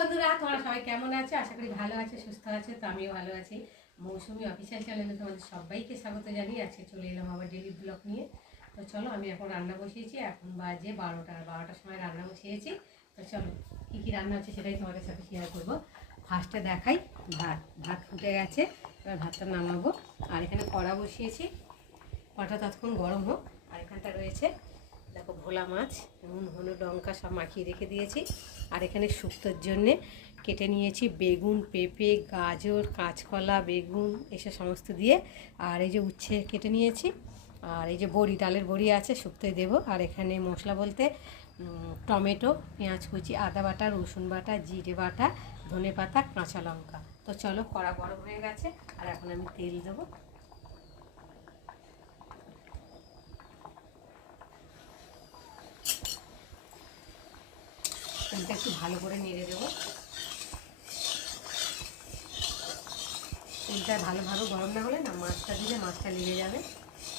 বন্ধুরা, তোমরা সবাই কেমন আছো? আশা করি ভালো আছো, সুস্থ আছো। তো আমিও ভালো আছি। মৌসুমি অফিসিয়াল চ্যানেলে তোমাদের সবাইকে স্বাগত জানিয়ে আজকে চলে এলাম আবার ডেলি ব্লগ নিয়ে। তো চলো, আমি এখন রান্না বসিয়েছি। এখন বাজে 12টার সময় রান্না বসিয়েছি। তো চলো, কী কী রান্না হচ্ছে সেটাই তোমাদের সাথে শেয়ার করবো। ফার্স্টে দেখাই, ভাত ফুটে গেছে। এবার ভাতটা নামাবো। আর এখানে কড়া বসিয়েছি, কড়াটা ততক্ষণ গরম হোক। আর এখানটা রয়েছে দেখো ভোলা মাছ, নুন হলুদ লঙ্কা সব মাখিয়ে রেখে দিয়েছি। আর এখানে শুক্তোর জন্যে কেটে নিয়েছি বেগুন, পেঁপে, গাজর, কাঁচকলা, বেগুন এসব সমস্ত দিয়ে। আর এই যে উচ্ছে কেটে নিয়েছি। আর এই যে বড়ি, ডালের বড়ি আছে, শুক্তোয় দেবো। আর এখানে মশলা বলতে টমেটো, পেঁয়াজ কুচি, আদা বাটা, রসুন বাটা, জিরে বাটা, ধনে পাতা, কাঁচা লঙ্কা। তো চলো, কড়া গরম হয়ে গেছে। আর এখন আমি তেল দেবো। তেলটা একটু ভালো করে নেড়ে দেবো। তেলটা ভালোভাবে গরম না হলে না, মাছটা দিলে মাছটা লেগে যাবে,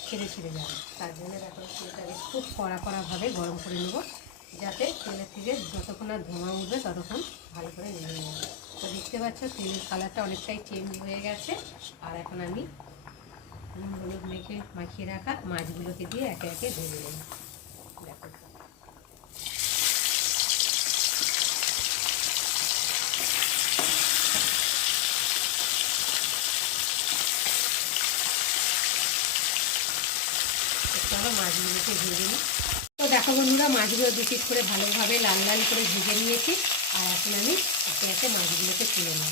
ছিঁড়ে যাবে। তার জন্য দেখো তেলটাকে খুব কড়াভাবে গরম করে নেব, যাতে তেলের থেকে যতক্ষণ না ধোঁয়া উঠবে ততক্ষণ ভালো করে নেড়ে নেব। তো দেখতে পাচ্ছ তেলের কালারটা অনেকটাই চেঞ্জ হয়ে গেছে। আর এখন আমি নুন হলুদ মাখিয়ে রাখা মাছগুলোকে দিয়ে একে একে ভেজে নেব। দেখো, চলো মাছগুলোকে ভেজে নিই। তো দেখো বন্ধুরা, মাছগুলো দু পিস করে ভালোভাবে লাল লাল করে ভেজে নিয়েছি। আর এখন আমি একে একে মাছগুলোকে তুলে নিই।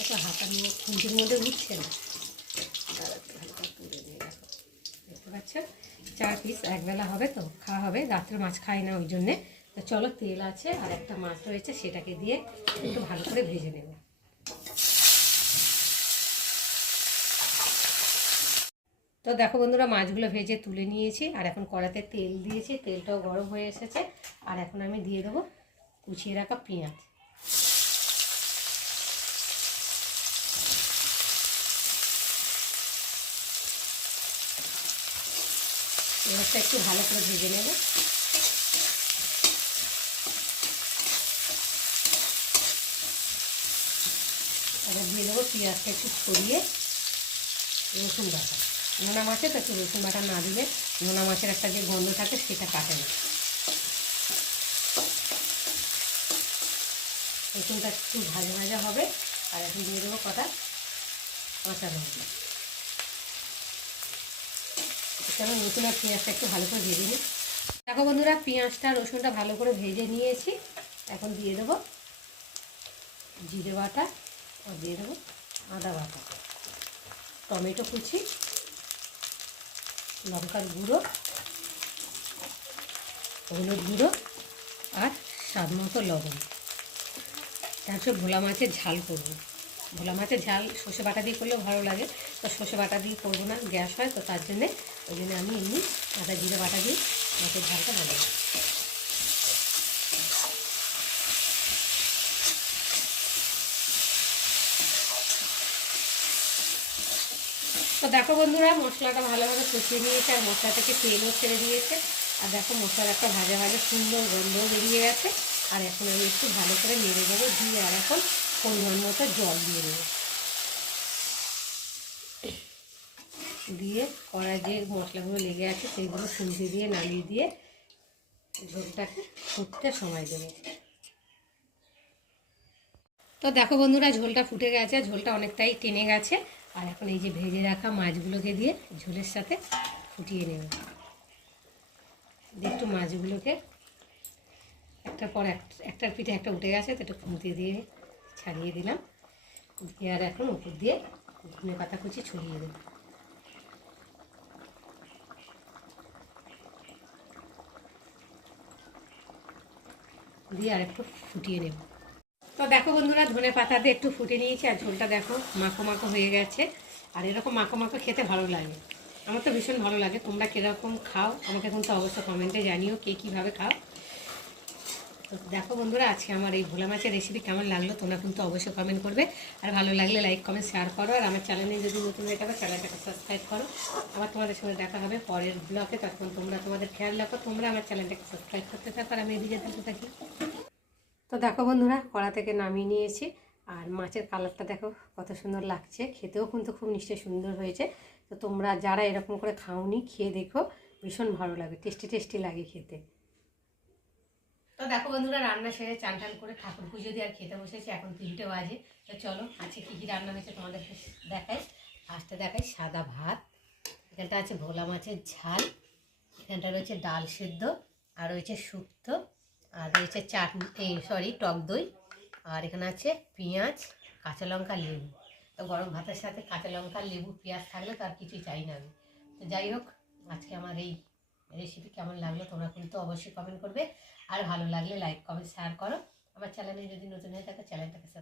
এটা হাতা নিয়ে খুঁটির মধ্যে উঠছে না, হালকা তুলে নিয়ে দেখো, দেখতে পাচ্ছ 4 পিস একবেলা হবে, তো খাওয়া হবে। রাত্রে মাছ খাই না ওই জন্যে। তো চলো, তেল আছে আর একটা মাছ রয়েছে, সেটাকে দিয়ে একটু ভালো করে ভেজে নেব। তো দেখো বন্ধুরা, মাছগুলো ভেজে তুলে নিয়েছি। আর এখন কড়াতে তেল দিয়েছি, তেলটাও গরম হয়ে এসেছে। আর এখন আমি দিয়ে দেবো কুচিয়ে রাখা পেঁয়াজ। পেঁয়াজটা একটু ভালো করে ভেজে নেব। এবার দিয়ে দেবো পেঁয়াজটা একটু ছড়িয়ে রসুন বাটা। নোনা মাছে তো একটু রসুন বাটা না দিলে নোনা মাছের একটা যে গন্ধ থাকে সেটা কাটে না। রসুনটা একটু ভাজা ভাজা হবে। আর এখন দিয়ে দেবো কটা কাঁচা লঙ্কা। আমি রসুন আর পেঁয়াজটা একটু ভালো করে ভেজে নিই। দেখো বন্ধুরা, পেঁয়াজটা রসুনটা ভালো করে ভেজে নিয়েছি। এখন দিয়ে দেবো জিরে বাটা, আর দিয়ে দেবো আদা বাটা, টমেটো কুচি, লঙ্কার গুঁড়ো, হলুদ গুঁড়ো, আর স্বাদ মতো লবণ। তারপর ভোলা মাছের ঝাল করবো। ভোলা মাছের ঝাল সর্ষে বাটা দিয়ে করলেও ভালো লাগে, তো সর্ষে বাটা দিয়ে করবো না, গ্যাস হয়। তো তার জন্যে ওই জন্য আমি এমনি আদা জিরে বাটা দিয়ে মাছের ঝালটা বানাবো। তো দেখো বন্ধুরা, মশলাটা ভালোভাবে কষিয়ে নিয়েছে আর মশলা থেকে তেলও ছেড়ে দিয়েছে। আর দেখো মশলার একটা ভাজা ভাজা সুন্দর গন্ধও বেরিয়ে গেছে। আর এখন আমি একটু ভালো করে নেড়ে দেবো দিয়ে আর এখন পরিমাণ মতো জল দিয়ে দেবো। দিয়ে কড়ায় যে মশলাগুলো লেগে আছে সেইগুলো শুনতে দিয়ে নামিয়ে দিয়ে ঝোলটাকে ফুটতে সময় দেবে। তো দেখো বন্ধুরা, ঝোলটা ফুটে গেছে, ঝোলটা অনেকটাই টেনে গেছে। আর এখন এই যে ভেজে রাখা মাছগুলোকে দিয়ে ঝোলের সাথে ফুটিয়ে নেব। একটু মাছগুলোকে একটার পর একটার পিঠে একটা উঠে গেছে, তো একটু খুঁতে দিয়ে ছাড়িয়ে দিলাম। দিয়ে আর এখন উপর দিয়ে ধনে পাতা কুচি ছড়িয়ে দেব। দিয়ে আর একটু ফুটিয়ে নেব। তো দেখো বন্ধুরা, ধনে পাতা দিয়ে একটু ফুটে নিয়েছি। আর ঝোলটা দেখো মাখো মাখো হয়ে গেছে। আর এরকম মাখো মাখো খেতে ভালো লাগে, আমার তো ভীষণ ভালো লাগে। তোমরা কীরকম খাও আমাকে কিন্তু অবশ্যই কমেন্টে জানিও, কে কীভাবে খাও। তো দেখো বন্ধুরা, আজকে আমার এই ভোলা মাছের রেসিপি কেমন লাগলো তোমরা কিন্তু অবশ্যই কমেন্ট করবে। আর ভালো লাগলে লাইক কমেন্ট শেয়ার করো। আর আমার চ্যানেলে যদি নতুন হয়ে থাকো চ্যানেলটাকে সাবস্ক্রাইব করো। আবার তোমাদের সঙ্গে দেখা হবে পরের ব্লগে। তখন তোমরা তোমাদের খেয়াল রাখো, তোমরা আমার চ্যানেলটাকে সাবস্ক্রাইব করতে থাকো আর আমি এদিকে থাকতে থাকি। তো দেখো বন্ধুরা, কড়া থেকে নামিয়ে নিয়েছি। আর মাছের কালারটা দেখো কত সুন্দর লাগছে, খেতেও কিন্তু খুব নিশ্চয়ই সুন্দর হয়েছে। তো তোমরা যারা এরকম করে খাওনি খেয়ে দেখো, ভীষণ ভালো লাগে, টেস্টি টেস্টি লাগে খেতে। তো দেখো বন্ধুরা, রান্না সেরে চান টান করে ঠাকুর পুজো দিয়ে আর খেতে বসেছি। এখন 3টে বাজে। তো চলো আজকে কী কী রান্না হয়েছে তোমাদেরকে দেখাই। ফার্স্টে দেখাই সাদা ভাত, এখানটা আছে ভোলা মাছের ঝাল, এখানটা রয়েছে ডাল সেদ্ধ, আর রয়েছে শুক্তো, আর রয়েছে চাটনি, টক দই, আর এখানে আছে পেঁয়াজ, কাঁচা লঙ্কা, লেবু। তো গরম ভাতের সাথে কাঁচা লঙ্কা, লেবু, পেঁয়াজ থাকলে তো আর কিছুই চাই না আমি। তো যাই হোক, আজকে আমার এই রেসিপি কেমন লাগলো তোমরা কিন্তু অবশ্যই কমেন্ট করবে। আর ভালো লাগলে লাইক কমেন্ট শেয়ার করো। আমার চ্যানেলে যদি নতুন হয়ে থাকে চ্যানেলটাকে